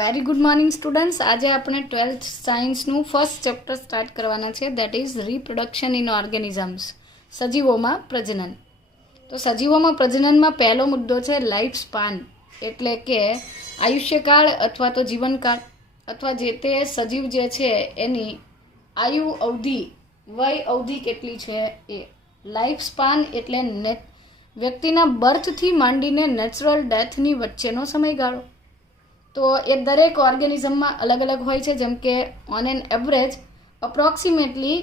Very good morning students. આજે આપણે 12th સાયન્સનું first chapter start કરવાના છે, that is reproduction in organisms, સજીવોમાં પ્રજનન. તો સજીવોમાં પ્રજનનમાં પહેલો મુદ્દો છે લાઈફ સ્પાન, એટલે કે આયુષ્યકાળ અથવા તો જીવનકાળ, અથવા જે તે સજીવ જે છે એની આયુ અવધિ, વય અવધિ કેટલી છે એ. લાઈફ સ્પાન એટલે વ્યક્તિના બર્થથી માંડીને નેચરલ ડેથની વચ્ચેનો સમયગાળો. તો એ દરેક ઓર્ગેનિઝમમાં અલગ અલગ હોય છે. જેમ કે on an average approximately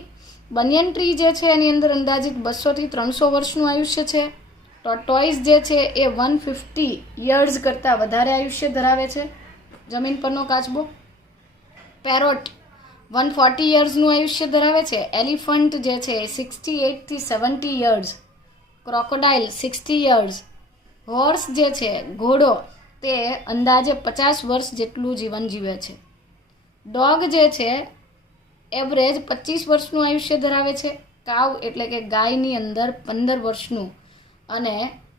banyan tree જે છે એની અંદર અંદાજિત 200 થી 300 વર્ષનું આયુષ્ય છે. ટોર્ટોઇઝ જે છે એ 150 યર્સ કરતાં વધારે આયુષ્ય ધરાવે છે, જમીન પરનો કાચબો. પેરોટ 140 યર્સનું આયુષ્ય ધરાવે છે. એલિફન્ટ જે છે 68 થી 70 યર્સ. Crocodile 60 years. હોર્સ જે છે ઘોડો તે અંદાજે 50 વર્ષ જેટલું જીવન જીવે છે. ડોગ જે છે એવરેજ 25 વર્ષનું આયુષ્ય ધરાવે છે. કાવ એટલે કે ગાયની અંદર 15 વર્ષનું, અને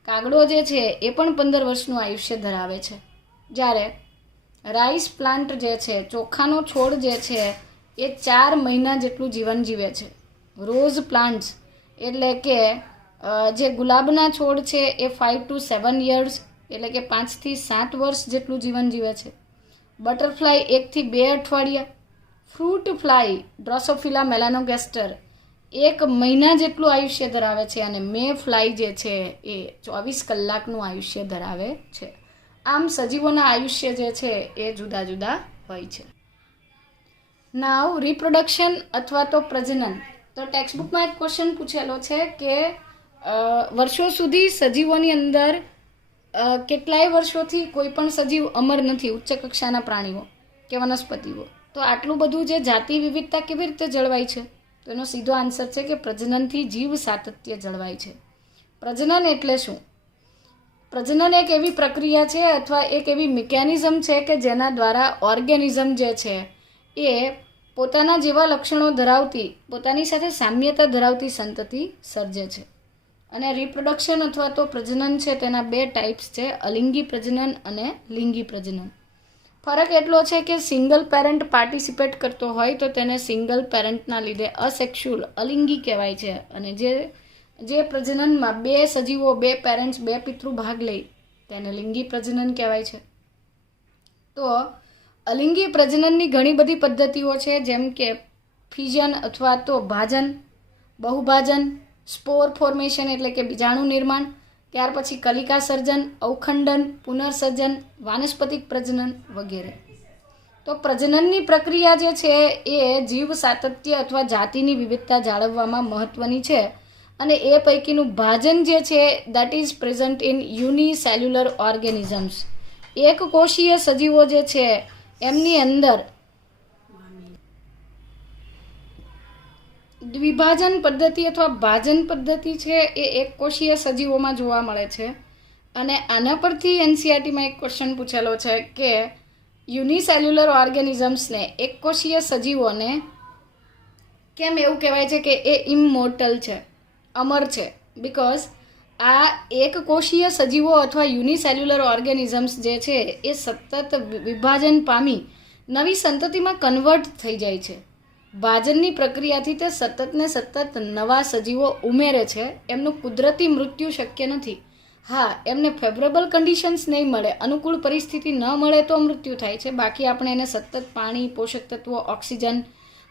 કાગડો જે છે એ પણ 15 વર્ષનું આયુષ્ય ધરાવે છે. જ્યારે રાઈસ પ્લાન્ટ જે છે, ચોખાનો છોડ જે છે એ 4 મહિના જેટલું જીવન જીવે છે. રોઝ પ્લાન્ટ્સ એટલે કે જે ગુલાબના છોડ છે એ 5 to 7 યર્સ એટલે કે 5 થી 7 વર્ષ જેટલું જીવન જીવે છે. બટરફ્લાય 1 થી 2 અઠવાડિયા. ફ્રૂટ ફ્લાય ડ્રોસોફિલા મેલાનોગેસ્ટર 1 મહિના જેટલું આયુષ્ય ધરાવે છે, અને મે ફ્લાય જે છે એ 24 કલાકનું આયુષ્ય ધરાવે છે. આમ સજીવોના આયુષ્ય જે છે એ જુદા જુદા હોય છે. નાવ રિપ્રોડક્શન અથવા તો પ્રજનન. તો ટેક્સ્ટબુકમાં એક ક્વેશ્ચન પૂછેલો છે કે વર્ષો સુધી સજીવોની અંદર કેટલાય વર્ષોથી કોઈ પણ સજીવ અમર નથી, ઉચ્ચ કક્ષાના પ્રાણીઓ કે વનસ્પતિઓ. તો આટલું બધું જે જાતિ વિવિધતા કેવી રીતે જળવાય છે? તો એનો સીધો આન્સર છે કે પ્રજનનથી જીવ સાતત્ય જળવાય છે. પ્રજનન એટલે શું? પ્રજનન એક એવી પ્રક્રિયા છે અથવા એક એવી મિકેનિઝમ છે કે જેના દ્વારા ઓર્ગેનિઝમ જે છે એ પોતાના જેવા લક્ષણો ધરાવતી, પોતાની સાથે સામ્યતા ધરાવતી સંતતિ સર્જે છે. અને રિપ્રોડક્શન અથવા તો પ્રજનન છે તેના 2 ટાઈપ્સ છે, અલિંગી પ્રજનન અને લિંગી પ્રજનન. ફરક એટલો છે કે સિંગલ પેરેન્ટ પાર્ટિસિપેટ કરતો હોય તો તેને સિંગલ પેરેન્ટના લીધે અસેક્સ્યુઅલ અલિંગી કહેવાય છે, અને જે પ્રજનનમાં 2 સજીવો, 2 પેરેન્ટ્સ, 2 પિતૃ ભાગ લે તેને લિંગી પ્રજનન કહેવાય છે. તો અલિંગી પ્રજનનની ઘણી બધી પદ્ધતિઓ છે, જેમ કે ફ્યુઝન અથવા તો ભાજન, બહુભાજન, સ્પોર ફોર્મેશન એટલે કે બીજાણુ નિર્માણ, ત્યાર પછી કલિકા સર્જન, અવખંડન, પુનર્સર્જન, વાનસ્પતિક પ્રજનન વગેરે. તો પ્રજનનની પ્રક્રિયા જે છે એ જીવ સાતત્ય અથવા જાતિની વિવિધતા જાળવવામાં મહત્વની છે, અને એ પૈકીનું ભાજન જે છે that is present in unicellular organisms. એક કોષીય સજીવો જે છે એમની અંદર દ્વિભાજન પદ્ધતિ અથવા ભાજન પદ્ધતિ છે એ એક કોષીય સજીવોમાં જોવા મળે છે. અને આના પરથી એનસીઈઆરટીમાં એક ક્વેશ્ચન પૂછેલો છે કે યુનિસેલ્યુલર ઓર્ગેનિઝમ્સને, એક કોષીય સજીવોને કેમ એવું કહેવાય છે કે એ ઇમોર્ટલ છે, અમર છે? બિકોઝ આ એક કોષીય સજીવો અથવા યુનિસેલ્યુલર ઓર્ગેનિઝમ્સ જે છે એ સતત વિભાજન પામી નવી સંતતિમાં કન્વર્ટ થઈ જાય છે. ભાજનની પ્રક્રિયાથી તે સતત ને સતત નવા સજીવો ઉમેરે છે. એમનું કુદરતી મૃત્યુ શક્ય નથી. હા, એમને ફેવરેબલ કન્ડિશન્સ નહીં મળે, અનુકૂળ પરિસ્થિતિ ન મળે તો મૃત્યુ થાય છે. બાકી આપણે એને સતત પાણી, પોષક તત્વો, ઓક્સિજન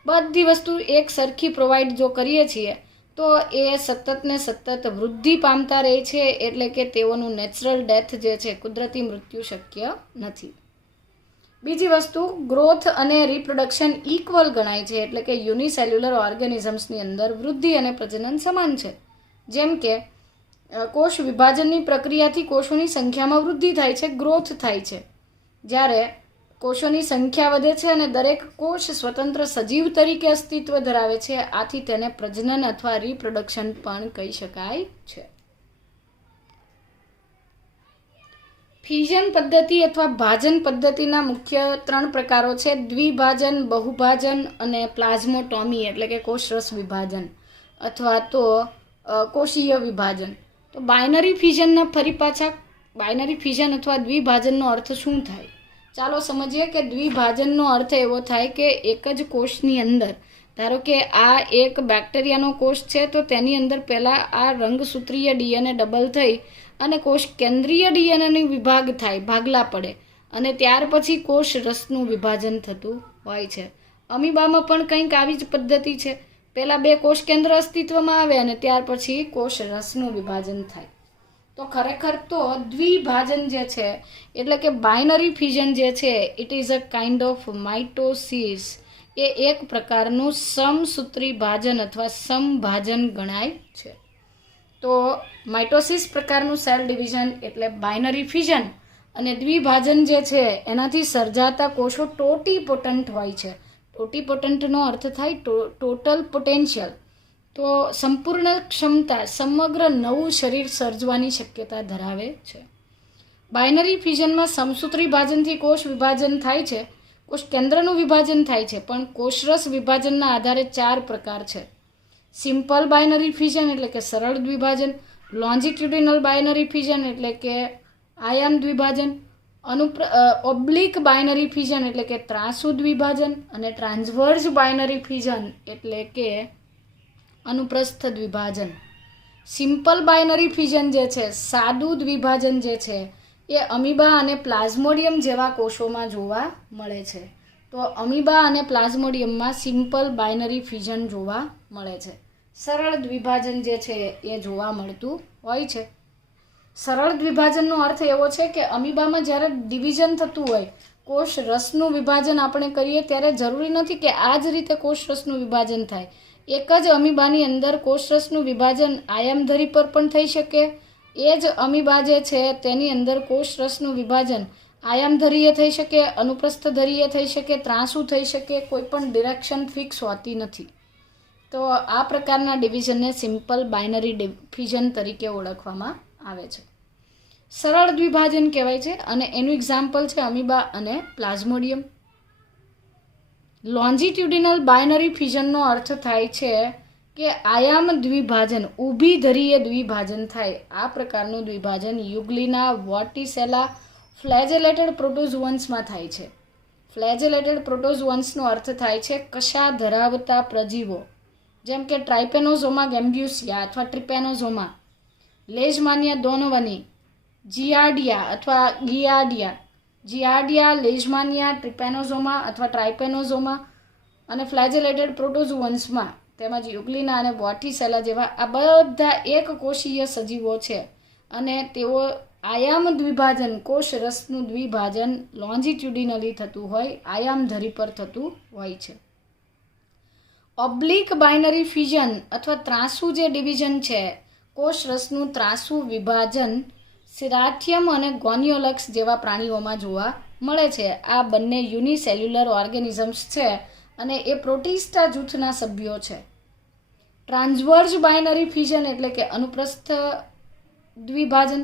બધી વસ્તુ એક સરખી પ્રોવાઈડ જો કરીએ છીએ તો એ સતત ને સતત વૃદ્ધિ પામતા રહે છે, એટલે કે તેઓનું નેચરલ ડેથ જે છે, કુદરતી મૃત્યુ શક્ય નથી. બીજી વસ્તુ, ગ્રોથ અને રિપ્રોડક્શન ઇક્વલ ગણાય છે, એટલે કે યુનિસેલ્યુલર ઓર્ગેનિઝમ્સની અંદર વૃદ્ધિ અને પ્રજનન સમાન છે. જેમ કે કોષ વિભાજનની પ્રક્રિયાથી કોષોની સંખ્યામાં વૃદ્ધિ થાય છે, ગ્રોથ થાય છે. જ્યારે કોષોની સંખ્યા વધે છે અને દરેક કોષ સ્વતંત્ર સજીવ તરીકે અસ્તિત્વ ધરાવે છે, આથી તેને પ્રજનન અથવા રિપ્રોડક્શન પણ કહી શકાય છે. ફ્યુઝન પદ્ધતિ અથવા ભાજન પદ્ધતિના મુખ્ય 3 પ્રકારો છે, દ્વિભાજન, બહુભાજન અને પ્લાઝ્મોટોમી એટલે કે કોષરસ વિભાજન અથવા તો કોષીય વિભાજન. તો બાયનરી ફ્યુઝનના ફરી પાછા બાયનરી ફ્યુઝન અથવા દ્વિભાજનનો અર્થ શું થાય? ચાલો સમજીએ કે દ્વિભાજનનો અર્થ એવો થાય કે એક જ કોષની અંદર, ધારો કે આ એક બેક્ટેરિયાનો કોષ છે, તો તેની અંદર પહેલાં આ રંગસૂત્રીય ડીએનએ ડબલ થઈ અને કોષ કેન્દ્રીય ડીએનએની વિભાગ થાય, ભાગલા પડે, અને ત્યાર પછી કોષ રસનું વિભાજન થતું હોય છે. અમીબામાં પણ કંઈક આવી જ પદ્ધતિ છે. પહેલાં 2 કોષ કેન્દ્ર અસ્તિત્વમાં આવે અને ત્યાર પછી કોષ રસનું વિભાજન થાય. તો ખરેખર તો દ્વિભાજન જે છે એટલે કે બાઇનરી ફ્યુઝન જે છે, it is a kind of mitosis. એ એક પ્રકારનું સમસૂત્રી ભાજન અથવા સમભાજન ગણાય છે. તો માઇટોસિસ પ્રકારનું સેલ ડિવિઝન એટલે બાઇનરી ફ્યુઝન, અને દ્વિભાજન જે છે એનાથી સર્જાતા કોષો ટોટીપોટન્ટ હોય છે. ટોટીપોટન્ટનો અર્થ થાય ટોટલ પોટેન્શિયલ, તો સંપૂર્ણ ક્ષમતા, સમગ્ર નવું શરીર સર્જવાની શક્યતા ધરાવે છે. બાઇનરી ફ્યુઝનમાં સમસૂત્રી ભાજનથી કોષ વિભાજન થાય છે, કોષ કેન્દ્રનું વિભાજન થાય છે, પણ કોષરસ વિભાજનના આધારે 4 પ્રકાર છે. સિમ્પલ બાઇનરી ફ્યુઝન એટલે કે સરળ દ્વિભાજન, લોન્જિટ્યુડિનલ બાઇનરી ફ્યુઝન એટલે કે આયામ દ્વિભાજન, ઓબ્લિક બાઇનરી ફ્યુઝન એટલે કે ત્રાંસુ દ્વિભાજન, અને ટ્રાન્સવર્સ બાઇનરી ફ્યુઝન એટલે કે અનુપ્રસ્થ દ્વિભાજન. સિમ્પલ બાઇનરી ફ્યુઝન જે છે, સાદું દ્વિભાજન જે છે, એ અમીબા અને પ્લાઝ્મોડિયમ જેવા કોષોમાં જોવા મળે છે. તો અમીબા અને પ્લાઝ્મોડિયમમાં સિમ્પલ બાઇનરી ફ્યુઝન જોવા મળે છે. સરળ દ્વિભાજન જે છે એ જોવા મળતું હોય છે. સરળ દ્વિભાજનનો અર્થ એવો છે કે અમીબામાં જ્યારે ડિવિઝન થતું હોય, કોષ રસનું વિભાજન આપણે કરીએ ત્યારે જરૂરી નથી કે આ જ રીતે કોષ રસનું વિભાજન થાય. એક જ અમીબાની અંદર કોષરસનું વિભાજન આયામધરી પર પણ થઈ શકે. એ જ અમીબા જે છે તેની અંદર કોષરસનું વિભાજન આયામધરીય થઈ શકે, અનુપ્રસ્થધરીય થઈ શકે, ત્રાંસુ થઈ શકે. કોઈ પણ ડિરેક્શન ફિક્સ હોતી નથી. તો આ પ્રકારના ડિવિઝનને સિમ્પલ બાઇનરી ફ્યુઝન તરીકે ઓળખવામાં આવે છે. સરળ દ્વિભાજન કહેવાય છે, અને એનું એક્ઝામ્પલ છે અમીબા અને પ્લાઝ્મોડિયમ. લોન્જિટ્યુડિનલ બાઇનરી ફ્યુઝનનો અર્થ થાય છે કે આયામ દ્વિભાજન, ઊભી ધરીય દ્વિભાજન થાય. આ પ્રકારનું દ્વિભાજન યુગ્લિના, વોર્ટિસેલા, ફ્લેજેલેટેડ પ્રોટોઝોઅન્સમાં થાય છે. ફ્લેજેલેટેડ પ્રોટોઝોઅન્સનો અર્થ થાય છે કશા ધરાવતા પ્રજીવો, જેમ કે ટ્રાઇપેનોઝોમા ગેમ્બ્યુસિયા અથવા ટ્રિપેનોઝોમા, લેઝમાનિયા ડોનોવની, જિયાર્ડિયા અથવા ગિયાર્ડિયા, લેઝમાનિયા, ટ્રિપેનોઝોમા અથવા ટ્રાઇપેનોઝોમા, અને ફ્લેજેલેટેડ પ્રોટોઝોઅન્સમાં તેમજ યુગ્લિના અને વોર્ટિસેલા જેવા આ બધા એક કોષીય સજીવો છે, અને તેઓ આયામ દ્વિભાજન, કોષ રસનું દ્વિભાજન લોન્જિટ્યુડિનલી થતું હોય, આયામધરી પર થતું હોય છે. ઓબ્લિક બાઇનરી ફ્યુઝન અથવા ત્રાંસુ જે ડિવિઝન છે, કોષ રસનું ત્રાંસુ વિભાજન સિરાથિયમ અને ગોનિયોલક્સ જેવા પ્રાણીઓમાં જોવા મળે છે. આ બંને યુનિસેલ્યુલર ઓર્ગેનિઝમ્સ છે અને એ પ્રોટિસ્ટા જૂથના સભ્યો છે. ટ્રાન્સવર્સ બાઇનરી ફ્યુઝન એટલે કે અનુપ્રસ્થ દ્વિભાજન,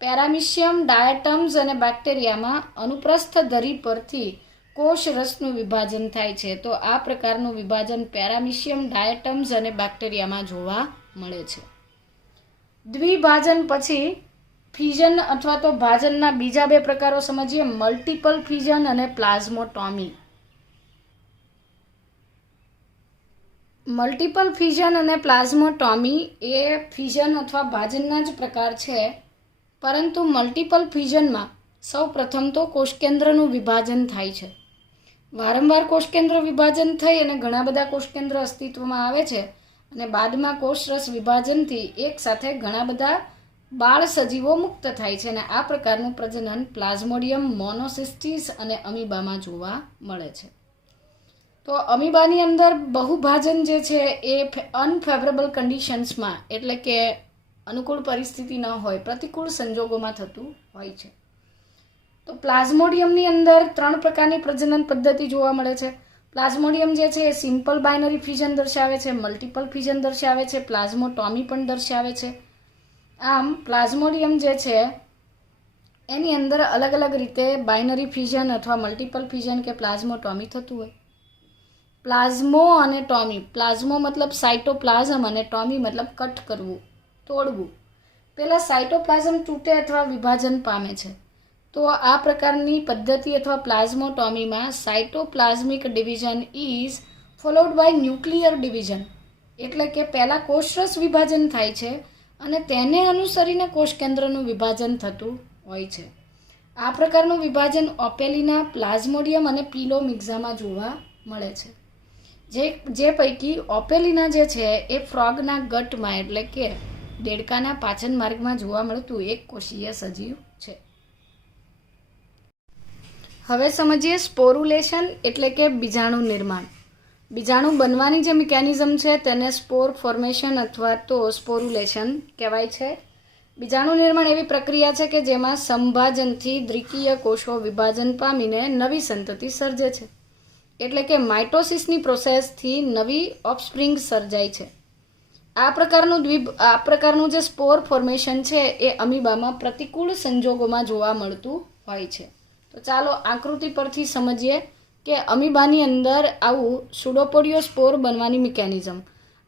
પેરામિશિયમ, ડાયટમ્સ અને બેક્ટેરિયામાં અનુપ્રસ્થ ધરી પરથી કોષ રસનું વિભાજન થાય છે. તો આ પ્રકારનું વિભાજન પેરામિશિયમ, ડાયટમ્સ અને બેક્ટેરિયામાં જોવા મળે છે. દ્વિભાજન પછી ફ્યુઝન અથવા તો ભાજનના બીજા 2 પ્રકારો સમજીએ, મલ્ટિપલ ફ્યુઝન અને પ્લાઝ્મોટોમી. મલ્ટિપલ ફ્યુઝન અને પ્લાઝ્મોટોમી એ ફ્યુઝન અથવા ભાજનના જ પ્રકાર છે, પરંતુ મલ્ટિપલ ફ્યુઝનમાં સૌ પ્રથમ તો કોષકેન્દ્રનું વિભાજન થાય છે. વારંવાર કોષકેન્દ્ર વિભાજન થઈ અને ઘણા બધા કોષકેન્દ્ર અસ્તિત્વમાં આવે છે, અને બાદમાં કોષરસ વિભાજનથી એક સાથે ઘણા બધા બાળ સજીવો મુક્ત થાય છે, અને આ પ્રકારનું પ્રજનન પ્લાઝ્મોડિયમ, મોનોસિસ્ટિસ અને અમીબામાં જોવા મળે છે. તો અમીબાની અંદર બહુભાજન જે છે એ અનફેવરેબલ કન્ડિશન્સમાં, એટલે કે અનુકૂળ પરિસ્થિતિ ન હોય, પ્રતિકૂળ સંજોગોમાં થતું હોય છે. તો પ્લાઝ્મોડિયમની અંદર 3 પ્રકારની પ્રજનન પદ્ધતિ જોવા મળે છે. પ્લાઝ્મોડિયમ જે છે એ સિમ્પલ બાઇનરી ફ્યુઝન દર્શાવે છે, મલ્ટિપલ ફ્યુઝન દર્શાવે છે, પ્લાઝ્મોટોમી પણ દર્શાવે છે. આમ પ્લાઝ્મોડિયમ જે છે એની અંદર અલગ અલગ રીતે બાઇનરી ફ્યુઝન અથવા મલ્ટિપલ ફ્યુઝન કે પ્લાઝ્મોટોમી થતું હોય. પ્લાઝ્મો અને ટોમી, પ્લાઝ્મો મતલબ સાઇટોપ્લાઝમ અને ટોમી મતલબ કટ કરવું, તોડવું. પહેલાં સાઇટોપ્લાઝમ તૂટે અથવા વિભાજન પામે છે, તો આ પ્રકારની પદ્ધતિ અથવા પ્લાઝ્મોટોમીમાં cytoplasmic division is followed by nuclear division, એટલે કે પહેલાં કોષરસ વિભાજન થાય છે અને તેને અનુસરીને કોષકેન્દ્રનું વિભાજન થતું હોય છે. આ પ્રકારનું વિભાજન ઓપેલિના, પ્લાઝ્મોડિયમ અને પીલોમિક્ઝામાં જોવા મળે છે. જે પૈકી ઓપેલિના જે છે એ ફ્રોગના ગટમાં એટલે કે દેડકાના પાચન માર્ગમાં જોવા મળતું એક કોષીય સજીવ છે. હવે સમજીએ સ્પોરુલેશન એટલે કે બીજાણુ નિર્માણ. બીજાણુ બનવાની જે મિકેનિઝમ છે તેને સ્પોર ફોર્મેશન અથવા તો સ્પોરુલેશન કહેવાય છે. બીજાણુ નિર્માણ એવી પ્રક્રિયા છે કે જેમાં સંભાજનથી દ્વિકીય કોષો વિભાજન પામીને નવી સંતતિ સર્જે છે, એટલે કે માઇટોસિસની પ્રોસેસથી નવી ઓફસ્પ્રિંગ સર્જાય છે. આ પ્રકારનું જે સ્પોર ફોર્મેશન છે એ અમીબામાં પ્રતિકૂળ સંજોગોમાં જોવા મળતું હોય છે. તો ચાલો આકૃતિ પરથી સમજીએ કે અમીબાની અંદર આવું સુડોપોડિયો સ્પોર બનવાની મિકેનિઝમ.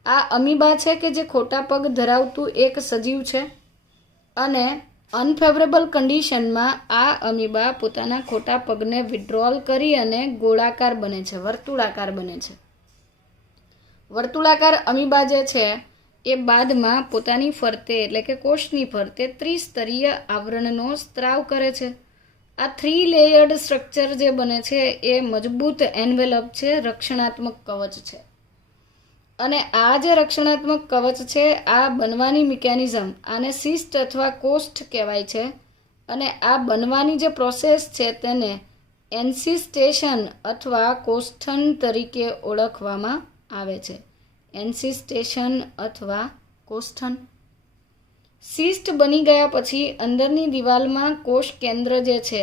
આ અમીબા છે કે જે ખોટા પગ ધરાવતું એક સજીવ છે અને અનફેવરેબલ કન્ડિશનમાં આ અમીબા પોતાના ખોટા પગને વિડ્રોલ કરી અને ગોળાકાર બને છે, વર્તુળાકાર બને છે. વર્તુળાકાર અમીબા જે છે એ બાદમાં પોતાની ફરતે એટલે કે કોષની ફરતે ત્રિસ્તરીય આવરણનો સ્ત્રાવ કરે છે. આ 3 લેયર્ડ સ્ટ્રક્ચર જે બને છે એ મજબૂત એન્વેલપ છે, રક્ષણાત્મક કવચ છે. અને આ જે રક્ષણાત્મક કવચ છે આ બનવાની મિકેનિઝમ આને સિસ્ટ અથવા કોસ્ટ કહેવાય છે. અને આ બનવાની જે પ્રોસેસ છે તેને એન્સિસ્ટેશન અથવા કોષ્ઠન તરીકે ઓળખવામાં આવે છે. એન્સિસ્ટેશન અથવા કોષ્ઠન. સિસ્ટ બની ગયા પછી અંદરની દિવાલમાં કોષ કેન્દ્ર જે છે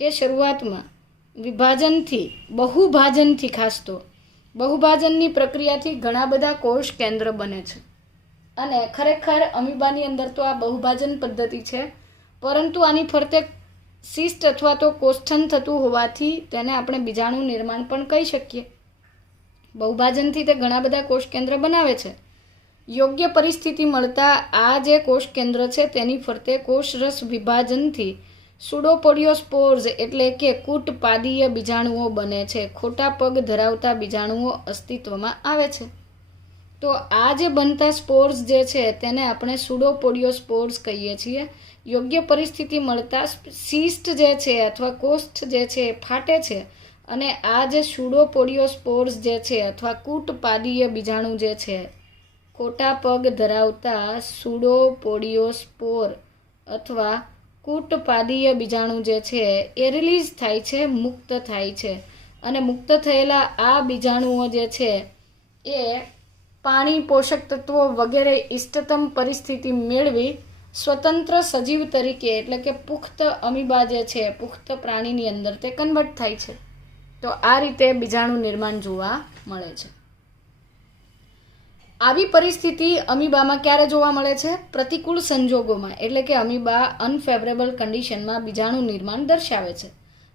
એ શરૂઆતમાં બહુભાજનથી ખાસ તો બહુભાજનની પ્રક્રિયાથી ઘણા બધા કોષ કેન્દ્ર બને છે. અને ખરેખર અમીબાની અંદર તો આ બહુભાજન પદ્ધતિ છે, પરંતુ આની ફરતે સિસ્ટ અથવા તો કોષ્ઠન થતું હોવાથી તેને આપણે બીજાણુ નિર્માણ પણ કહી શકીએ. બહુભાજનથી તે ઘણા બધા કોષ કેન્દ્ર બનાવે છે. યોગ્ય પરિસ્થિતિ મળતા આ જે કોષ કેન્દ્ર છે તેની ફરતે કોષરસ વિભાજનથી સુડોપોડિયોસ્પોર્સ એટલે કે કૂટપાદીય બીજાણુઓ બને છે. ખોટા પગ ધરાવતા બીજાણુઓ અસ્તિત્વમાં આવે છે. તો આ જે બનતા સ્પોર્સ જે છે તેને આપણે સુડોપોડિયોસ્પોર્સ કહીએ છીએ. યોગ્ય પરિસ્થિતિ મળતા સિસ્ટ જે છે અથવા કોષ્ઠ જે છે એ ફાટે છે અને આ જે સુડોપોડિયોસ્પોર્સ જે છે અથવા કૂટપાદીય બીજાણુ જે છે, ખોટા પગ ધરાવતા સુડોપોડિયોસ્પોર અથવા કૂટપાદીય બીજાણુ જે છે એ રિલીઝ થાય છે, મુક્ત થાય છે. અને મુક્ત થયેલા આ બીજાણુઓ જે છે એ પાણી, પોષક તત્વો વગેરે ઇષ્ટતમ પરિસ્થિતિ મેળવી સ્વતંત્ર સજીવ તરીકે એટલે કે પુખ્ત અમીબા જે છે પુખ્ત પ્રાણીની અંદર તે કન્વર્ટ થાય છે. તો આ રીતે બીજાણુ નિર્માણ જોવા મળે છે. આવી પરિસ્થિતિ અમીબામાં ક્યારે જોવા મળે છે? પ્રતિકૂળ સંજોગોમાં, એટલે કે અમીબા અનફેવરેબલ કન્ડિશનમાં બીજાણુ નિર્માણ દર્શાવે છે,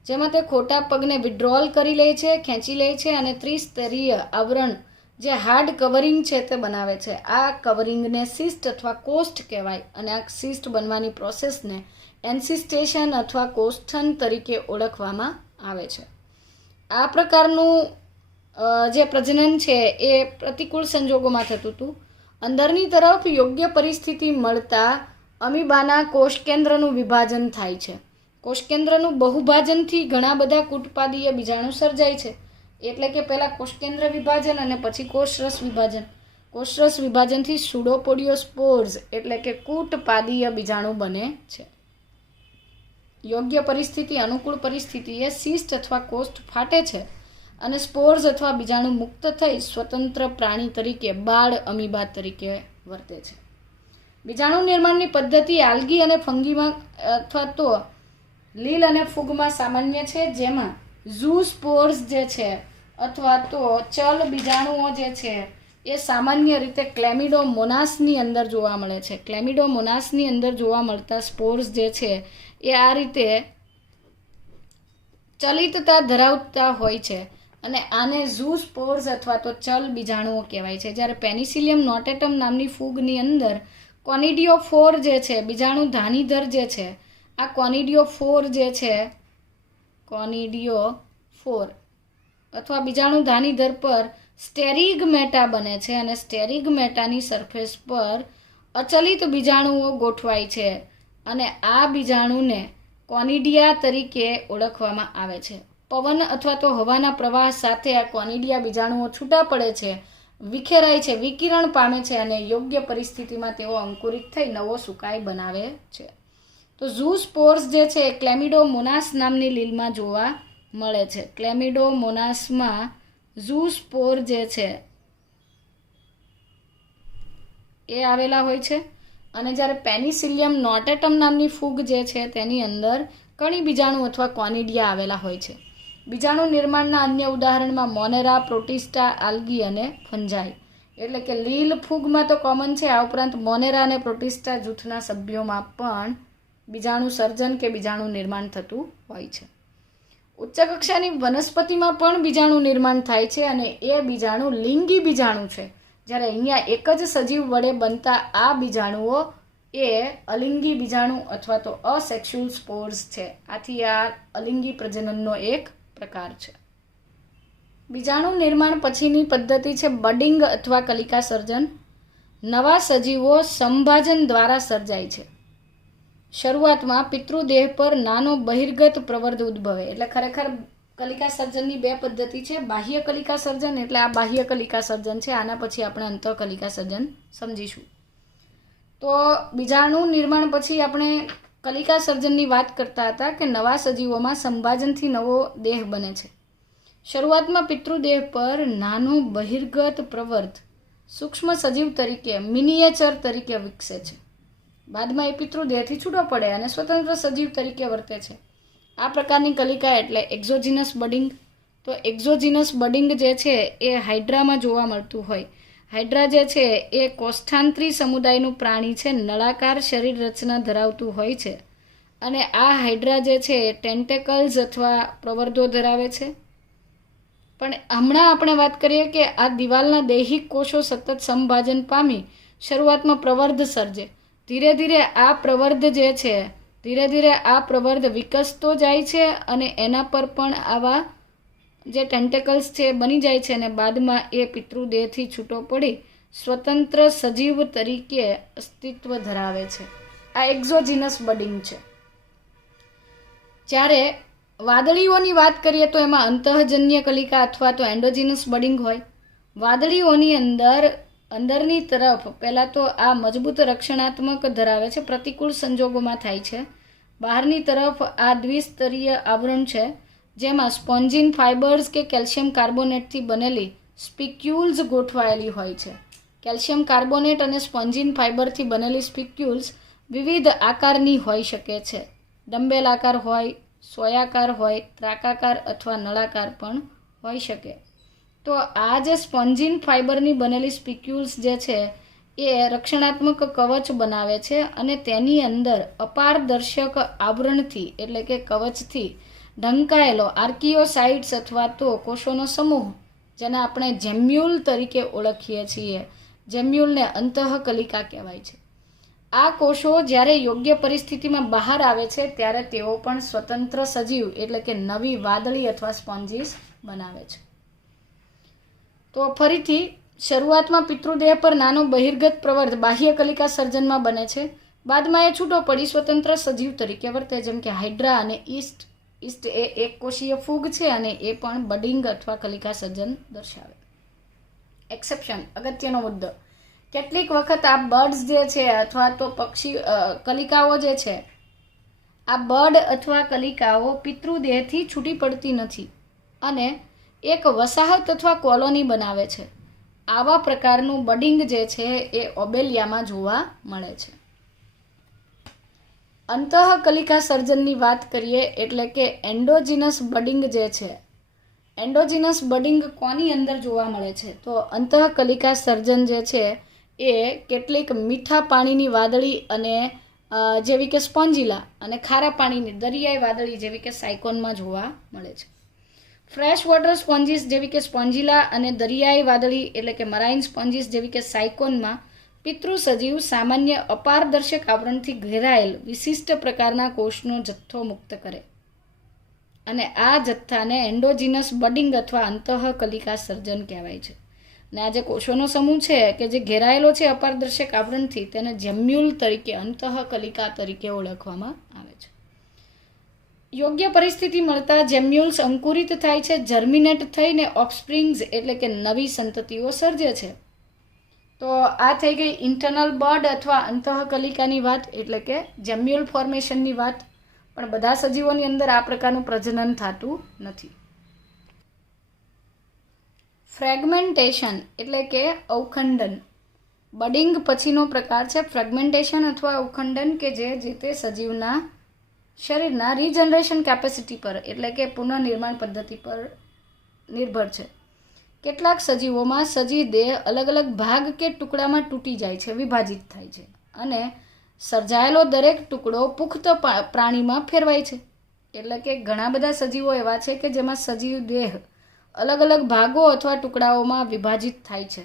જેમાં તે ખોટા પગને વિડ્રોલ કરી લે છે, ખેંચી લે છે અને ત્રિસ્તરીય આવરણ જે હાર્ડ કવરિંગ છે તે બનાવે છે. આ કવરિંગને સિસ્ટ અથવા કોસ્ટ કહેવાય અને આ સિસ્ટ બનવાની પ્રોસેસને એન્સિસ્ટેશન અથવા કોષ્ઠન તરીકે ઓળખવામાં આવે છે. આ પ્રકારનું જે પ્રજનન છે એ પ્રતિકૂળ સંજોગોમાં થતું હતું. અંદરની તરફ યોગ્ય પરિસ્થિતિ મળતા અમીબાના કોષકેન્દ્રનું વિભાજન થાય છે. કોષકેન્દ્રનું બહુભાજનથી ઘણા બધા કૂટપાદીય બીજાણુ સર્જાય છે. એટલે કે પહેલાં કોષકેન્દ્ર વિભાજન અને પછી કોષરસ વિભાજન. કોષરસ વિભાજનથી સુડોપોડિયોસ્પોર્સ એટલે કે કૂટપાદીય બીજાણુ બને છે. યોગ્ય પરિસ્થિતિ, અનુકૂળ પરિસ્થિતિએ સિસ્ટ અથવા કોષ્ઠ ફાટે છે અને સ્પોર્સ અથવા બીજાણુ મુક્ત થઈ સ્વતંત્ર પ્રાણી તરીકે બાળ અમીબા તરીકે વર્તે છે. બીજાણુ નિર્માણની પદ્ધતિ આલ્ગી અને ફંગીમાં અથવા તો લીલ અને ફૂગમાં સામાન્ય છે, જેમાં ઝૂ સ્પોર્સ જે છે અથવા તો ચલ બીજાણુઓ જે છે એ સામાન્ય રીતે ક્લેમિડોમોનાસની અંદર જોવા મળે છે. ક્લેમિડોમોનાસની અંદર જોવા મળતા સ્પોર્સ જે છે એ આ રીતે ચલિતતા ધરાવતા હોય છે અને આને ઝૂ સ્પોર્સ અથવા તો ચલ બીજાણુઓ કહેવાય છે. જ્યારે પેનિસિલિયમ નોટેટમ નામની ફૂગની અંદર કોનિડિયોફોર જે છે બીજાણુ ધાનીધર જે છે આ કોનિડિયોફોર જે છે, કોનિડિયોફોર અથવા બીજાણુધાની દર પર સ્ટેરિગમેટા બને છે અને સ્ટેરિગમેટાની સરફેસ પર અચલિત બીજાણુઓ ગોઠવાય છે અને આ બીજાણુને કોનિડિયા તરીકે ઓળખવામાં આવે છે. પવન અથવા તો હવાના પ્રવાહ સાથે આ કોનિડિયા બીજાણુઓ છૂટા પડે છે, વિખેરાય છે, વિકિરણ પામે છે અને યોગ્ય પરિસ્થિતિમાં તેઓ અંકુરિત થઈ નવો સુકાય બનાવે છે. તો ઝૂસ્પોર્સ જે છે એ ક્લેમિડોમોનાસ નામની લીલમાં જોવા મળે છે. ક્લેમિડોમોનાસમાં ઝૂસ્પોર જે છે એ આવેલા હોય છે અને જ્યારે પેનિસિલિયમ નોટેટમ નામની ફૂગ જે છે તેની અંદર કણી બીજાણુ અથવા કોનિડિયા આવેલા હોય છે. બીજાણુ નિર્માણના અન્ય ઉદાહરણમાં મોનેરા, પ્રોટિસ્ટા, આલ્ગી અને ફંજાઈ. એટલે કે લીલ ફૂગમાં તો કોમન છે, આ ઉપરાંત મોનેરા અને પ્રોટિસ્ટા જૂથના સભ્યોમાં પણ બીજાણુ સર્જન કે બીજાણુ નિર્માણ થતું હોય છે. ઉચ્ચ કક્ષાની વનસ્પતિમાં પણ બીજાણુ નિર્માણ થાય છે અને એ બીજાણુ લિંગી બીજાણુ છે, જ્યારે અહીંયા એક જ સજીવ વડે બનતા આ બીજાણુઓ એ અલિંગી બીજાણુ અથવા તો અસેક્સ્યુઅલ સ્પોર્સ છે. આથી આ અલિંગી પ્રજનનનો એક પ્રકાર છે. બીજાણુ નિર્માણ પછીની પદ્ધતિ છે બડિંગ અથવા કલિકા સર્જન. નવા સજીવો સંભાજન દ્વારા સર્જાય છે. શરૂઆતમાં પિતૃદેહ પર નાનો બહિર્ગત પ્રવર્ધ ઉદ્ભવે. એટલે ખરેખર કલિકા સર્જનની બે પદ્ધતિ છે. બાહ્ય કલિકા સર્જન એટલે આ બાહ્ય કલિકા સર્જન છે, આના પછી આપણે અંતઃ કલિકા સર્જન સમજીશું. તો બીજાણુ નિર્માણ પછી આપણે કલિકા સર્જનની વાત કરતા હતા કે નવા સજીવોમાં સંભાજનથી નવો દેહ બને છે. શરૂઆતમાં પિતૃદેહ પર નાનો બહિર્ગત પ્રવર્ધ સૂક્ષ્મ સજીવ તરીકે મિનિએચર તરીકે વિકસે છે. બાદમાં એ પિતૃદેહથી છૂટો પડે અને સ્વતંત્ર સજીવ તરીકે વર્તે છે. આ પ્રકારની કલિકા એટલે એક્ઝોજીનસ બડિંગ. તો એક્ઝોજીનસ બડિંગ જે છે એ હાઇડ્રામાં જોવા મળતું હોય. હાઇડ્રા જે છે એ કોષ્ઠાંત્રી સમુદાયનું પ્રાણી છે, નળાકાર શરીર રચના ધરાવતું હોય છે અને આ હાઇડ્રા જે છે એ ટેન્ટેકલ્સ અથવા પ્રવર્ધો ધરાવે છે. પણ હમણાં આપણે વાત કરીએ કે આ દિવાલના દૈહિક કોષો સતત સંભાજન પામી શરૂઆતમાં પ્રવર્ધ સર્જે. ધીરે ધીરે આ પ્રવર્ધ વિકસતો જાય છે અને એના પર પણ આવા જે ટેન્ટેકલ્સ છે બની જાય છે અને બાદમાં એ પિતૃદેહથી છૂટો પડી સ્વતંત્ર સજીવ તરીકે અસ્તિત્વ ધરાવે છે. આ એક્ઝોજીનસ બડિંગ છે. જ્યારે વાદળીઓની વાત કરીએ તો એમાં અંતઃજન્ય કલિકા અથવા તો એન્ડોજીનસ બડિંગ હોય. વાદળીઓની અંદરની તરફ પહેલાં તો આ મજબૂત રક્ષણાત્મક ધરાવે છે, પ્રતિકૂળ સંજોગોમાં થાય છે. બહારની તરફ આ દ્વિસ્તરીય આવરણ છે જેમાં સ્પોન્જિન ફાઇબર્સ કે કેલ્શિયમ કાર્બોનેટથી બનેલી સ્પિક્યુલ્સ ગોઠવાયેલી હોય છે. કેલ્શિયમ કાર્બોનેટ અને સ્પોન્જિન ફાઇબરથી બનેલી સ્પિક્યુલ્સ વિવિધ આકારની હોઈ શકે છે. ડંબેલ આકાર હોય, સોયાકાર હોય, ત્રાકાકાર અથવા નળાકાર પણ હોઈ શકે. તો આ જે સ્પોન્જિન ફાઇબરની બનેલી સ્પિક્યુલ્સ જે છે એ રક્ષણાત્મક કવચ બનાવે છે અને તેની અંદર અપારદર્શક આવરણથી એટલે કે કવચથી ઢંકાયેલો આર્કિયોસાઇટ્સ અથવા તો કોષોનો સમૂહ, જેને આપણે જેમ્યુલ તરીકે ઓળખીએ છીએ, જેમ્યુલને અંતઃકલિકા કહેવાય છે. આ કોષો જ્યારે યોગ્ય પરિસ્થિતિમાં બહાર આવે છે ત્યારે તેઓ પણ સ્વતંત્ર સજીવ એટલે કે નવી વાદળી અથવા સ્પોન્જીસ બનાવે છે. તો ફરીથી શરૂઆતમાં પિતૃદેહ પર નાનો બહિર્ગત પ્રવર્ધ બાહ્ય કલિકા સર્જનમાં બને છે. બાદમાં એ છૂટો પડી સ્વતંત્ર સજીવ તરીકે વર્તે, જેમ કે હાઇડ્રા અને ઈસ્ટ એ એક કોષીય ફૂગ છે અને એ પણ બડિંગ અથવા કલિકા સર્જન દર્શાવે. એક્સેપ્શન, અગત્યનો મુદ્દો. કેટલીક વખત આ બર્ડ્સ જે છે અથવા તો કલિકાઓ જે છે, આ બર્ડ અથવા કલિકાઓ પિતૃદેહથી છૂટી પડતી નથી અને એક વસાહત અથવા કોલોની બનાવે છે. આવા પ્રકારનું બડિંગ જે છે એ ઓબેલિયામાં જોવા મળે છે. અંતઃકલિકા સર્જનની વાત કરીએ એટલે કે એન્ડોજીનસ બડિંગ જે છે, એન્ડોજીનસ બડિંગ કોની અંદર જોવા મળે છે? તો અંતઃકલિકા સર્જન જે છે એ કેટલીક મીઠા પાણીની વાદળી અને જેવી કે સ્પોન્જીલા અને ખારા પાણીની દરિયાઈ વાદળી જેવી કે સાયકોનમાં જોવા મળે છે. ફ્રેશ વોટર સ્પોન્જીસ જેવી કે સ્પોન્જીલા અને દરિયાઈ વાદળી એટલે કે મરાઇન સ્પોન્જીસ જેવી કે સાયકોનમાં પિતૃ સજીવ સામાન્ય અપારદર્શક આવરણથી ઘેરાયેલ વિશિષ્ટ પ્રકારના કોષનો જથ્થો મુક્ત કરે અને આ જથ્થાને એન્ડોજીનસ બડિંગ અથવા અંતઃકલિકા સર્જન કહેવાય છે. અને આ જે કોષોનો સમૂહ છે કે જે ઘેરાયેલો છે અપારદર્શક આવરણથી, તેને જેમ્યુલ તરીકે, અંતઃકલિકા તરીકે ઓળખવામાં આવે છે. યોગ્ય પરિસ્થિતિ મળતા જેમ્યુલ્સ અંકુરિત થાય છે, જર્મિનેટ થઈને ઓફસ્પ્રિંગ્સ એટલે કે નવી સંતતિઓ સર્જે છે. તો આ થઈ ગઈ ઇન્ટરનલ બડ અથવા અંતઃકલિકાની વાત, એટલે કે જેમ્યુલ ફોર્મેશનની વાત. પણ બધા સજીવોની અંદર આ પ્રકારનું પ્રજનન થતું નથી. ફ્રેગમેન્ટેશન એટલે કે અવખંડન બડિંગ પછીનો પ્રકાર છે. ફ્રેગમેન્ટેશન અથવા અવખંડન કે જે તે સજીવના શરીરના રીજનરેશન કેપેસિટી પર એટલે કે પુનઃનિર્માણ પદ્ધતિ પર નિર્ભર છે. કેટલાક સજીવોમાં સજીવ દેહ અલગ અલગ ભાગ કે ટુકડામાં તૂટી જાય છે, વિભાજિત થાય છે અને સર્જાયેલો દરેક ટુકડો પુખ્ત પ્રાણીમાં ફેરવાય છે. એટલે કે ઘણા બધા સજીવો એવા છે કે જેમાં સજીવ દેહ અલગ અલગ ભાગો અથવા ટુકડાઓમાં વિભાજિત થાય છે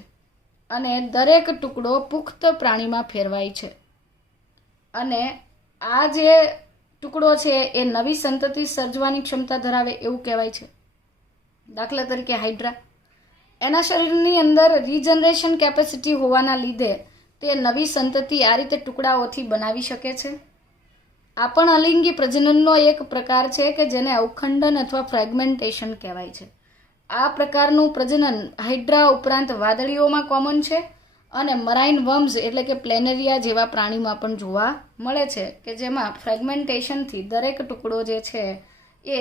અને દરેક ટુકડો પુખ્ત પ્રાણીમાં ફેરવાય છે. અને આ જે ટુકડો છે એ નવી સંતતિ સર્જવાની ક્ષમતા ધરાવે એવું કહેવાય છે. દાખલા તરીકે હાઇડ્રા, એના શરીરની અંદર રીજનરેશન કેપેસિટી હોવાના લીધે તે નવી સંતતિ આ રીતે ટુકડાઓથી બનાવી શકે છે. આ પણ અલિંગી પ્રજનનનો એક પ્રકાર છે કે જેને અવખંડન અથવા ફ્રેગમેન્ટેશન કહેવાય છે. આ પ્રકારનું પ્રજનન હાઇડ્રા ઉપરાંત વાદળીઓમાં કોમન છે અને મરાઇન વર્મ્સ એટલે કે પ્લેનેરિયા જેવા પ્રાણીમાં પણ જોવા મળે છે કે જેમાં ફ્રેગમેન્ટેશનથી દરેક ટુકડો જે છે એ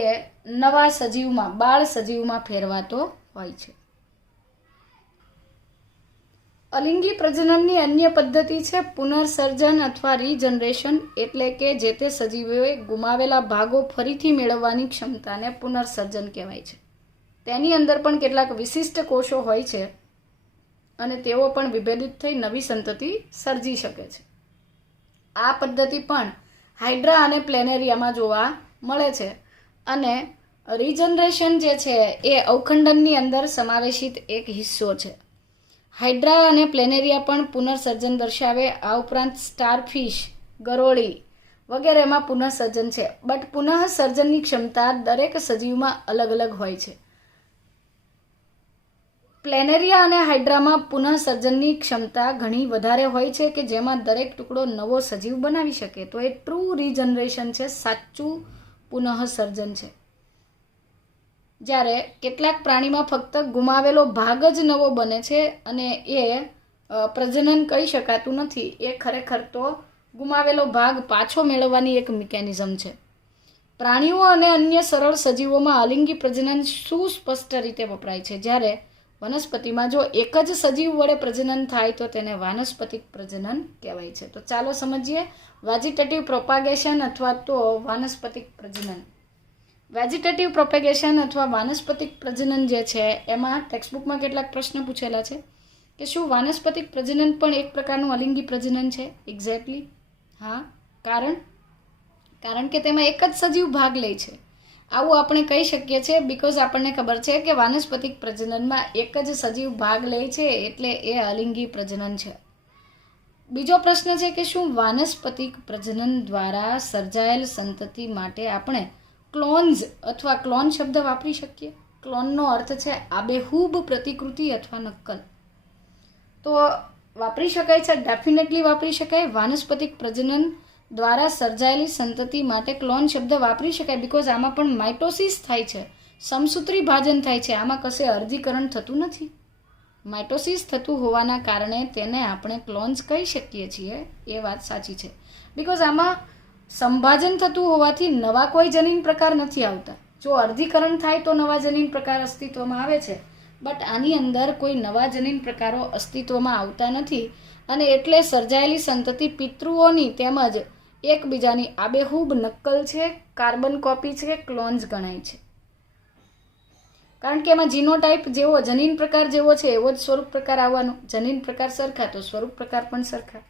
નવા સજીવમાં, બાળ સજીવમાં ફેરવાતો હોય છે. અલિંગી પ્રજનનની અન્ય પદ્ધતિ છે પુનર્સર્જન અથવા રીજનરેશન, એટલે કે જે તે સજીવોએ ગુમાવેલા ભાગો ફરીથી મેળવવાની ક્ષમતાને પુનર્સર્જન કહેવાય છે. તેની અંદર પણ કેટલાક વિશિષ્ટ કોષો હોય છે અને તેઓ પણ વિભેદિત થઈ નવી સંતતિ સર્જી શકે છે. આ પદ્ધતિ પણ હાઇડ્રા અને પ્લેનેરિયામાં જોવા મળે છે અને રીજનરેશન જે છે એ અવખંડનની અંદર સમાવેશિત એક હિસ્સો છે. હાઇડ્રા અને પ્લેનેરિયા પણ પુનર્સર્જન દર્શાવે. આ ઉપરાંત સ્ટારફિશ, ગરોળી વગેરેમાં પુનઃસર્જન છે. બટ પુનઃસર્જનની ક્ષમતા દરેક સજીવમાં અલગ અલગ હોય છે. પ્લેનેરિયા અને હાઇડ્રામાં પુનઃસર્જનની ક્ષમતા ઘણી વધારે હોય છે કે જેમાં દરેક ટુકડો નવો સજીવ બનાવી શકે. તો એ ટ્રુ રીજનરેશન છે, સાચું પુનઃસર્જન છે. જ્યારે કેટલાક પ્રાણીમાં ફક્ત ગુમાવેલો ભાગ જ નવો બને છે અને એ પ્રજનન કહી શકાતું નથી. એ ખરેખર તો ગુમાવેલો ભાગ પાછો મેળવવાની એક મિકેનિઝમ છે. પ્રાણીઓ અને અન્ય સરળ સજીવોમાં અલિંગી પ્રજનન સુસ્પષ્ટ રીતે વપરાય છે, જ્યારે વનસ્પતિમાં જો એક જ સજીવ વડે પ્રજનન થાય તો તેને વાનસ્પતિક પ્રજનન કહેવાય છે. તો ચાલો સમજીએ વેજીટેટિવ પ્રોપાગેશન અથવા તો વાનસ્પતિક પ્રજનન. વેજીટેટિવ પ્રોપેગેશન અથવા વાનસ્પતિક પ્રજનન જે છે એમાં ટેક્સ્ટબુકમાં કેટલાક પ્રશ્ન પૂછેલા છે કે શું વાનસ્પતિક પ્રજનન પણ એક પ્રકારનું અલિંગી પ્રજનન છે? એક્ઝેક્ટલી હા. કારણ કે તેમાં એક જ સજીવ ભાગ લે છે. આવું આપણે કહી શકીએ છીએ બિકોઝ આપણને ખબર છે કે વાનસ્પતિક પ્રજનનમાં એક જ સજીવ ભાગ લે છે એટલે એ અલિંગી પ્રજનન છે. બીજો પ્રશ્ન છે કે શું વાનસ્પતિક પ્રજનન દ્વારા સર્જાયેલ સંતતિ માટે આપણે ક્લોન્સ અથવા ક્લોન શબ્દ વાપરી શકીએ? ક્લોનનો અર્થ છે આબેહૂબ પ્રતિકૃતિ અથવા નકલ. તો વાપરી શકાય છે, ડેફિનેટલી વાપરી શકાય. વાનસ્પતિક પ્રજનન દ્વારા સર્જાયેલી સંતતિ માટે ક્લોન શબ્દ વાપરી શકાય બિકોઝ આમાં પણ માઇટોસિસ થાય છે, સમસૂત્રી ભાજન થાય છે. આમાં કશે અર્ધીકરણ થતું નથી. માઇટોસિસ થતું હોવાના કારણે તેને આપણે ક્લોન્સ કહી શકીએ છીએ. એ વાત સાચી છે બિકોઝ આમાં સંભાજન થતું હોવાથી નવા કોઈ જનીન પ્રકાર નથી આવતા. જો અર્ધીકરણ થાય તો નવા જનીન પ્રકાર અસ્તિત્વમાં આવે છે, બટ આની અંદર કોઈ નવા જનીન પ્રકારો અસ્તિત્વમાં આવતા નથી અને એટલે સર્જાયેલી સંતતિ પિતૃઓની તેમજ એકબીજાની આબેહૂબ નકલ છે, કાર્બન કોપી છે, ક્લોન્સ ગણાય છે. કારણ કે એમાં જીનોટાઈપ જેવો, જનીન પ્રકાર જેવો છે એવો જ સ્વરૂપ પ્રકાર આવવાનો. જનીન પ્રકાર સરખા તો સ્વરૂપ પ્રકાર પણ સરખા.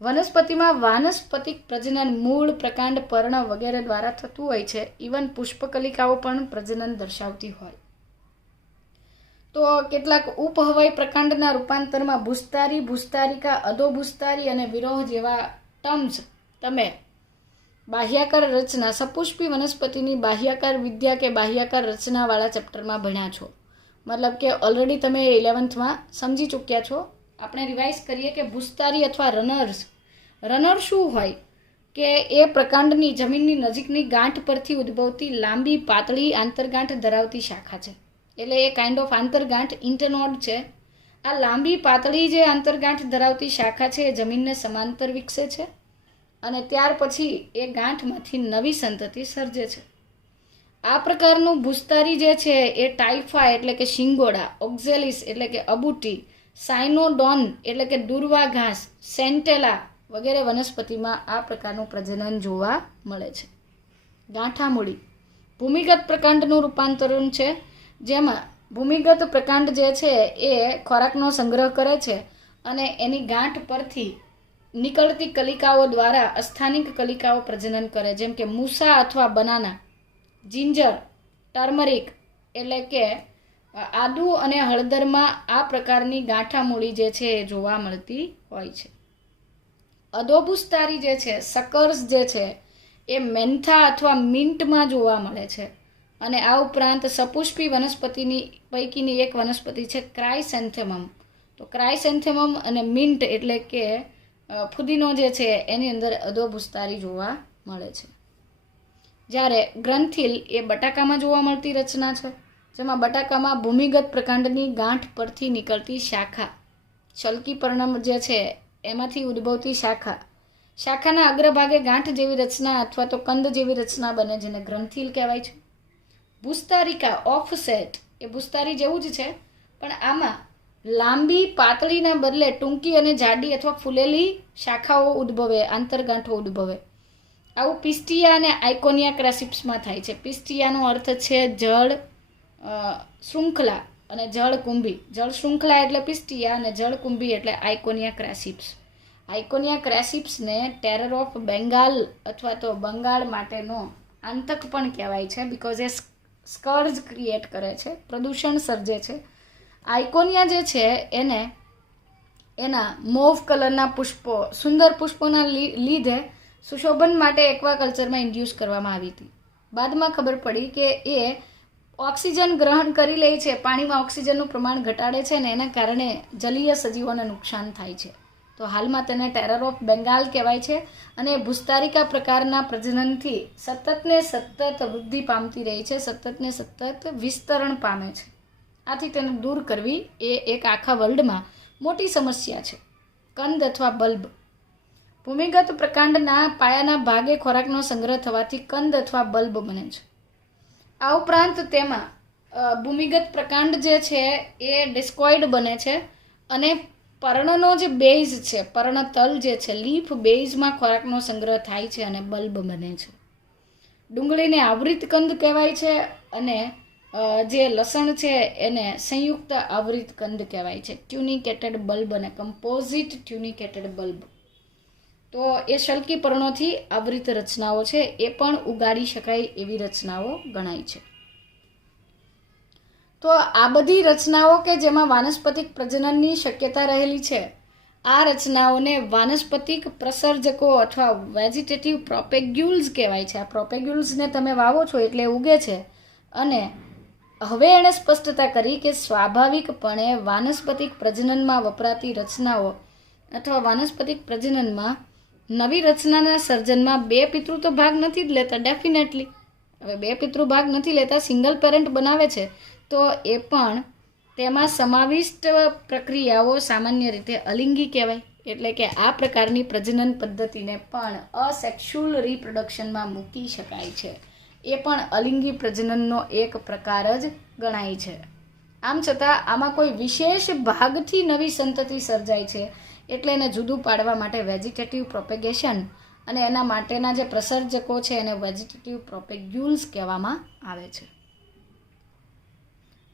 વનસ્પતિમાં વાનસ્પતિક પ્રજનન મૂળ, પ્રકાંડ, પર્ણ વગેરે દ્વારા થતું હોય છે. ઇવન પુષ્પકલિકાઓ પણ પ્રજનન દર્શાવતી હોય. તો કેટલાક ઉપહવાઈ પ્રકાંડના રૂપાંતરમાં ભૂસ્તારી, ભૂસ્તારિકા, અધોભૂસ્તારી અને વિરોહ જેવા ટર્મ્સ તમે બાહ્યાકાર રચના, સપુષ્પી વનસ્પતિની બાહ્યાકાર વિદ્યા કે બાહ્યાકાર રચનાવાળા ચેપ્ટરમાં ભણ્યા છો. મતલબ કે ઓલરેડી તમે 11th સમજી ચૂક્યા છો. આપણે રિવાઇઝ કરીએ કે ભૂસ્તારી અથવા રનર શું હોય કે એ પ્રકાંડની જમીનની નજીકની ગાંઠ પરથી ઉદ્ભવતી લાંબી પાતળી આંતરગાંઠ ધરાવતી શાખા છે. એટલે એ કાઇન્ડ ઓફ આંતરગાંઠ ઇન્ટરનોડ છે. આ લાંબી પાતળી જે આંતરગાંઠ ધરાવતી શાખા છે એ જમીનને સમાંતર વિકસે છે અને ત્યાર પછી એ ગાંઠમાંથી નવી સંતતિ સર્જે છે. આ પ્રકારનું ભૂસ્તારી જે છે એ ટાઇફા એટલે કે શિંગોડા, ઓક્ઝેલિસ એટલે કે અબુટી, સાઇનોડોન એટલે કે દુર્વા ઘાસ, સેન્ટેલા વગેરે વનસ્પતિમાં આ પ્રકારનું પ્રજનન જોવા મળે છે. ગાંઠામૂળી ભૂમિગત પ્રકાંડનું રૂપાંતરણ છે, જેમાં ભૂમિગત પ્રકાંડ જે છે એ ખોરાકનો સંગ્રહ કરે છે અને એની ગાંઠ પરથી નીકળતી કલિકાઓ દ્વારા અસ્થાનિક કલિકાઓ પ્રજનન કરે, જેમ કે મૂસા અથવા બનાના, જિંજર, ટર્મરિક એટલે કે આદુ અને હળદરમાં આ પ્રકારની ગાંઠામૂળી જે છે એ જોવા મળતી હોય છે. અધોભૂસ્તારી જે છે, શકર્સ જે છે એ મેન્થા અથવા મિન્ટમાં જોવા મળે છે. અને આ ઉપરાંત સપુષ્પી વનસ્પતિની પૈકીની એક વનસ્પતિ છે ક્રાયસેન્થેમમ. તો ક્રાયસેન્થેમમ અને મિન્ટ એટલે કે ફુદીનો જે છે એની અંદર અધોભૂસ્તારી જોવા મળે છે. જ્યારે ગ્રંથિલ એ બટાકામાં જોવા મળતી રચના છે, જેમાં બટાકામાં ભૂમિગત પ્રકાંડની ગાંઠ પરથી નીકળતી શાખા, શલ્કી પર્ણમ જે છે એમાંથી ઉદ્ભવતી શાખાના અગ્રભાગે ગાંઠ જેવી રચના અથવા તો કંદ જેવી રચના બને, જેને ગ્રંથિલ કહેવાય છે. ભૂસ્તારિકા ઓફસેટ એ ભૂસ્તારી જેવું જ છે, પણ આમાં લાંબી પાતળીના બદલે ટૂંકી અને જાડી અથવા ફૂલેલી શાખાઓ ઉદ્ભવે, આંતરગાંઠો ઉદ્ભવે. આવું પિસ્ટિયા અને આઇકોનિયા ક્રેસિપ્સમાં થાય છે. પિસ્ટિયાનો અર્થ છે જળ શૃંખલા અને જળકુંભી. જળ શૃંખલા એટલે પિસ્ટિયા અને જળકુંભી એટલે આઇકોનિયા ક્રેસિપ્સ. આઇકોનિયા ક્રેસિપ્સને ટેરર ઓફ બેંગાલ અથવા તો બંગાળ માટેનો આંતક પણ કહેવાય છે, બિકોઝ એ સ્કર્જ ક્રિએટ કરે છે, પ્રદૂષણ સર્જે છે. આઇકોનિયા જે છે એને એના મોવ કલરના પુષ્પો, સુંદર પુષ્પોના લીધે સુશોભન માટે એક્વાકલ્ચરમાં ઇન્ડ્યુસ કરવામાં આવી હતી. બાદમાં ખબર પડી કે એ ઓક્સિજન ગ્રહણ કરી લે છે, પાણીમાં ઓક્સિજનનું પ્રમાણ ઘટાડે છે અને એના કારણે જલીય સજીવોને નુકસાન થાય છે. તો હાલમાં તેને ટેરર ઓફ બેંગાલ કહેવાય છે અને ભૂસ્તારિકા પ્રકારના પ્રજનનથી સતત વૃદ્ધિ પામતી રહી છે, સતત વિસ્તરણ પામે છે. આથી તેને દૂર કરવી એ એક આખા વર્લ્ડમાં મોટી સમસ્યા છે. કંદ અથવા બલ્બ ભૂમિગત પ્રકાંડના પાયાના ભાગે ખોરાકનો સંગ્રહ થવાથી કંદ અથવા બલ્બ બને છે. આ ઉપરાંત તેમાં ભૂમિગત પ્રકાંડ જે છે એ ડિસ્કોઇડ બને છે અને પર્ણનો જે બેઝ છે, પર્ણતલ જે છે, લીફ બેઝમાં ખોરાકનો સંગ્રહ થાય છે અને બલ્બ બને છે. ડુંગળીને આવૃત કંદ કહેવાય છે અને જે લસણ છે એને સંયુક્ત આવૃત કંદ કહેવાય છે. ટ્યુનિકેટેડ બલ્બ અને કમ્પોઝિટ ટ્યુનિકેટેડ બલ્બ. તો એ શલ્કી પર્ણોથી આવૃત રચનાઓ છે, એ પણ ઉગાડી શકાય એવી રચનાઓ ગણાય છે. તો આ બધી રચનાઓ કે જેમાં વાનસ્પતિક પ્રજનનની શક્યતા રહેલી છે, આ રચનાઓને વાનસ્પતિક પ્રસર્જકો અથવા વેજીટેટિવ પ્રોપેગ્યુલ્સ કહેવાય છે. આ પ્રોપેગ્યુલ્સને તમે વાવો છો એટલે ઉગે છે. અને હવે એણે સ્પષ્ટતા કરી કે સ્વાભાવિકપણે વાનસ્પતિક પ્રજનનમાં વપરાતી રચનાઓ અથવા વાનસ્પતિક પ્રજનનમાં નવી રચનાના સર્જનમાં બે પિતૃ તો ભાગ નથી જ લેતા, ડેફિનેટલી. હવે બે પિતૃ ભાગ નથી લેતા, સિંગલ પેરેન્ટ બનાવે છે, તો એ પણ તેમાં સમાવિષ્ટ પ્રક્રિયાઓ સામાન્ય રીતે અલિંગી કહેવાય. એટલે કે આ પ્રકારની પ્રજનન પદ્ધતિને પણ અસેક્સ્યુઅલ રિપ્રોડક્શનમાં મૂકી શકાય છે. એ પણ અલિંગી પ્રજનનનો એક પ્રકાર જ ગણાય છે. આમ છતાં આમાં કોઈ વિશેષ ભાગથી નવી સંતતિ સર્જાય છે, એટલે એને જુદું પાડવા માટે વેજીટેટિવ પ્રોપેગેશન અને એના માટેના જે પ્રસર્જકો છે એને વેજીટેટિવ પ્રોપેગ્યુલ્સ કહેવામાં આવે છે.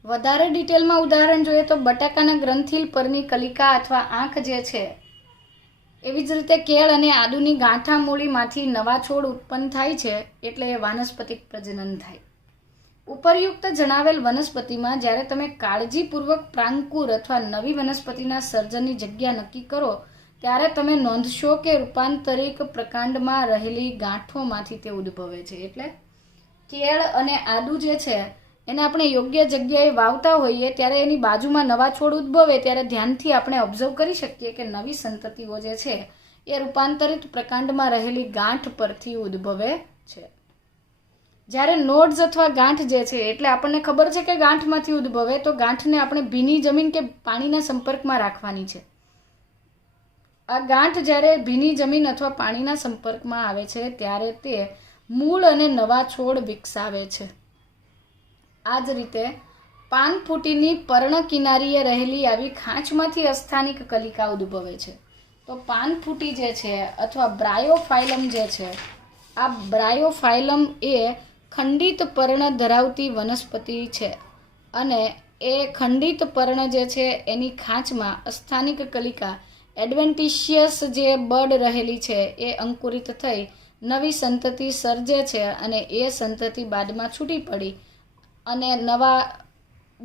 વધારે ડિટેલમાં ઉદાહરણ જોઈએ તો બટાકાના ગ્રંથિલ પરની કલિકા અથવા આંખ જે છે, એવી જ રીતે કેળ અને આદુની ગાંઠા મૂળીમાંથી નવા છોડ ઉત્પન્ન થાય છે, એટલે એ વાનસ્પતિક પ્રજનન થાય. ઉપરયુક્ત જણાવેલ વનસ્પતિમાં જ્યારે તમે કાળજીપૂર્વક પ્રાંકુર અથવા નવી વનસ્પતિના સર્જનની જગ્યા નક્કી કરો ત્યારે તમે નોંધશો કે રૂપાંતરિક પ્રકાંડમાં રહેલી ગાંઠોમાંથી તે ઉદ્ભવે છે. એટલે કેળ અને આદુ જે છે એને આપણે યોગ્ય જગ્યાએ વાવતા હોઈએ ત્યારે એની બાજુમાં નવા છોડ ઉદ્ભવે ત્યારે ધ્યાનથી આપણે ઓબ્ઝર્વ કરી શકીએ કે નવી સંતતિઓ જે છે એ રૂપાંતરિત પ્રકાંડમાં રહેલી ગાંઠ પરથી ઉદ્ભવે છે. જ્યારે નોડ્સ અથવા ગાંઠ જે છે એટલે આપણને ખબર છે કે ગાંઠમાંથી ઉદ્ભવે તો ગાંઠને આપણે ભીની જમીન કે પાણીના સંપર્કમાં રાખવાની છે. આ ગાંઠ જ્યારે ભીની જમીન અથવા પાણીના સંપર્કમાં આવે છે ત્યારે તે મૂળ અને નવા છોડ વિકસાવે છે. આ જ રીતે પાનફૂટીની પર્ણ કિનારીએ રહેલી આવી ખાંચમાંથી અસ્થાનિક કલિકા ઉદ્ભવે છે. તો પાનફૂટી જે છે અથવા બ્રાયોફાઇલમ જે છે, આ બ્રાયોફાઇલમ એ ખંડિત પર્ણ ધરાવતી વનસ્પતિ છે અને એ ખંડિત પર્ણ જે છે એની ખાંચમાં અસ્થાનિક કલિકા એડવેન્ટિશિયસ જે બડ રહેલી છે એ અંકુરિત થઈ નવી સંતતિ સર્જે છે અને એ સંતતિ બાદમાં છૂટી પડી અને નવા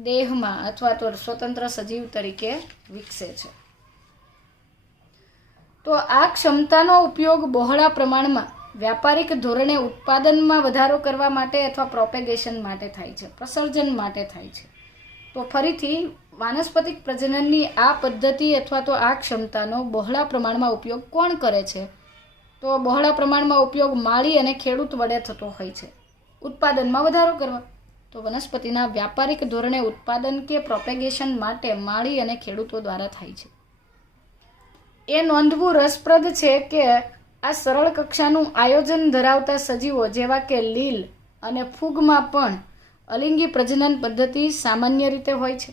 દેહમાં અથવા તો સ્વતંત્ર સજીવ તરીકે વિકસે છે. તો આ ક્ષમતાનો ઉપયોગ બહોળા પ્રમાણમાં વ્યાપારિક ધોરણે ઉત્પાદનમાં વધારો કરવા માટે અથવા પ્રોપેગેશન માટે થાય છે, પ્રસર્જન માટે થાય છે. તો ફરીથી વાનસ્પતિક પ્રજનનની આ પદ્ધતિ અથવા તો આ ક્ષમતાનો બહોળા પ્રમાણમાં ઉપયોગ કોણ કરે છે? તો બહોળા પ્રમાણમાં ઉપયોગ માળી અને ખેડૂત વડે થતો હોય છે ઉત્પાદનમાં વધારો કરવા. તો વનસ્પતિના વ્યાપારિક ધોરણે ઉત્પાદન કે પ્રોપેગેશન માટે માળી અને ખેડૂતો દ્વારા થાય છે. એ નોંધવું રસપ્રદ છે કે આ સરળ કક્ષાનું આયોજન ધરાવતા સજીવો જેવા કે લીલ અને ફૂગમાં પણ અલિંગી પ્રજનન પદ્ધતિ સામાન્ય રીતે હોય છે.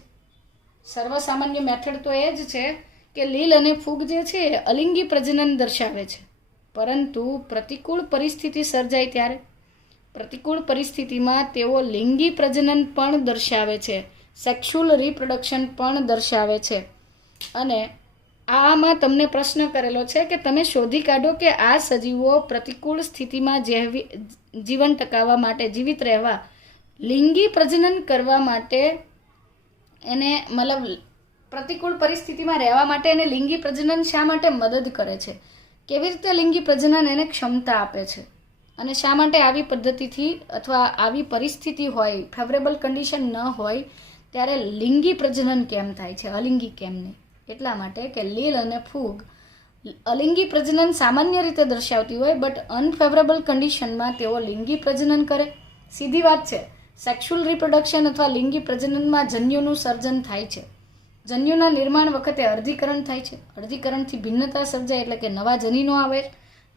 સર્વસામાન્ય મેથડ તો એ જ છે કે લીલ અને ફૂગ જે છે એ અલિંગી પ્રજનન દર્શાવે છે, પરંતુ પ્રતિકૂળ પરિસ્થિતિ સર્જાય ત્યારે પ્રતિકૂળ પરિસ્થિતિમાં તેઓ લિંગી પ્રજનન પણ દર્શાવે છે, સેક્સ્યુઅલ રિપ્રોડક્શન પણ દર્શાવે છે. અને આમાં તમને પ્રશ્ન કરેલો છે કે તમે શોધી કાઢો કે આ સજીવો પ્રતિકૂળ સ્થિતિમાં જીવન ટકાવવા માટે, જીવિત રહેવા, લિંગી પ્રજનન કરવા માટે એને મતલબ પ્રતિકૂળ પરિસ્થિતિમાં રહેવા માટે એને લિંગી પ્રજનન શા માટે મદદ કરે છે? કેવી રીતે લિંગી પ્રજનન એને ક્ષમતા આપે છે? અને શા માટે આવી પદ્ધતિથી અથવા આવી પરિસ્થિતિ હોય, ફેવરેબલ કન્ડિશન ન હોય ત્યારે લિંગી પ્રજનન કેમ થાય છે, અલિંગી કેમ નહીં? એટલા માટે કે લીલ અને ફૂગ અલિંગી પ્રજનન સામાન્ય રીતે દર્શાવતી હોય બટ અનફેવરેબલ કન્ડિશનમાં તેઓ લિંગી પ્રજનન કરે. સીધી વાત છે, સેક્સ્યુઅલ રિપ્રોડક્શન અથવા લિંગી પ્રજનનમાં જન્યુનું સર્જન થાય છે. જન્યુના નિર્માણ વખતે અર્ધીકરણ થાય છે. અર્ધીકરણથી ભિન્નતા સર્જાય એટલે કે નવા જનીનો આવે.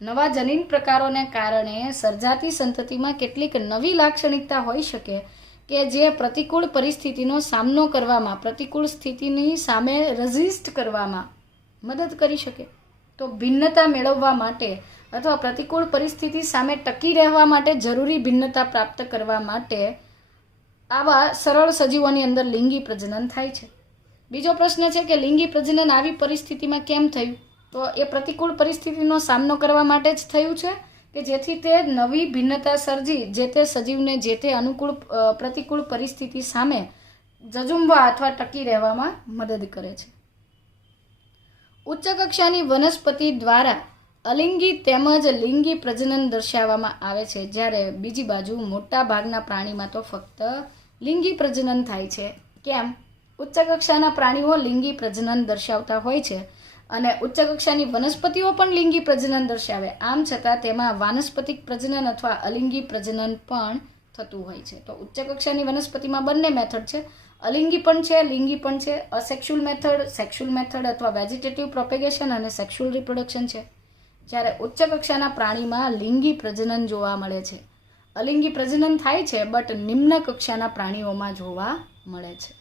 નવા જનીન પ્રકારોને કારણે સર્જાતી સંતતિમાં કેટલીક નવી લાક્ષણિકતા હોઈ શકે કે જે પ્રતિકૂળ પરિસ્થિતિનો સામનો કરવામાં, પ્રતિકૂળ સ્થિતિની સામે રેઝિસ્ટ કરવામાં મદદ કરી શકે. તો ભિન્નતા મેળવવા માટે અથવા પ્રતિકૂળ પરિસ્થિતિ સામે ટકી રહેવા માટે જરૂરી ભિન્નતા પ્રાપ્ત કરવા માટે આવા સરળ સજીવોની અંદર લિંગી પ્રજનન થાય છે. બીજો પ્રશ્ન છે કે લિંગી પ્રજનન આવી પરિસ્થિતિમાં કેમ થયું? તો એ પ્રતિકૂળ પરિસ્થિતિનો સામનો કરવા માટે જ થયું છે કે જેથી તે નવી ભિન્નતા સર્જી જે તે સજીવને જે તે અનુકૂળ પ્રતિકૂળ પરિસ્થિતિ સામે ઝઝૂમવા અથવા ટકી રહેવામાં મદદ કરે છે. ઉચ્ચ કક્ષાની વનસ્પતિ દ્વારા અલિંગી તેમજ લિંગી પ્રજનન દર્શાવવામાં આવે છે, જ્યારે બીજી બાજુ મોટા ભાગના પ્રાણીમાં તો ફક્ત લિંગી પ્રજનન થાય છે. કેમ? ઉચ્ચ કક્ષાના પ્રાણીઓ લિંગી પ્રજનન દર્શાવતા હોય છે અને ઉચ્ચ કક્ષાની વનસ્પતિઓ પણ લિંગી પ્રજનન દર્શાવે. આમ છતાં તેમાં વાનસ્પતિક પ્રજનન અથવા અલિંગી પ્રજનન પણ થતું હોય છે. તો ઉચ્ચ કક્ષાની વનસ્પતિમાં બંને મેથડ છે, અલિંગી પણ છે, લિંગી પણ છે. અસેક્સ્યુઅલ મેથડ, સેક્સ્યુઅલ મેથડ અથવા વેજીટેટિવ પ્રોપેગેશન અને સેક્સ્યુઅલ રિપ્રોડક્શન છે. જ્યારે ઉચ્ચ કક્ષાના પ્રાણીમાં લિંગી પ્રજનન જોવા મળે છે. અલિંગી પ્રજનન થાય છે બટ નિમ્ન કક્ષાના પ્રાણીઓમાં જોવા મળે છે.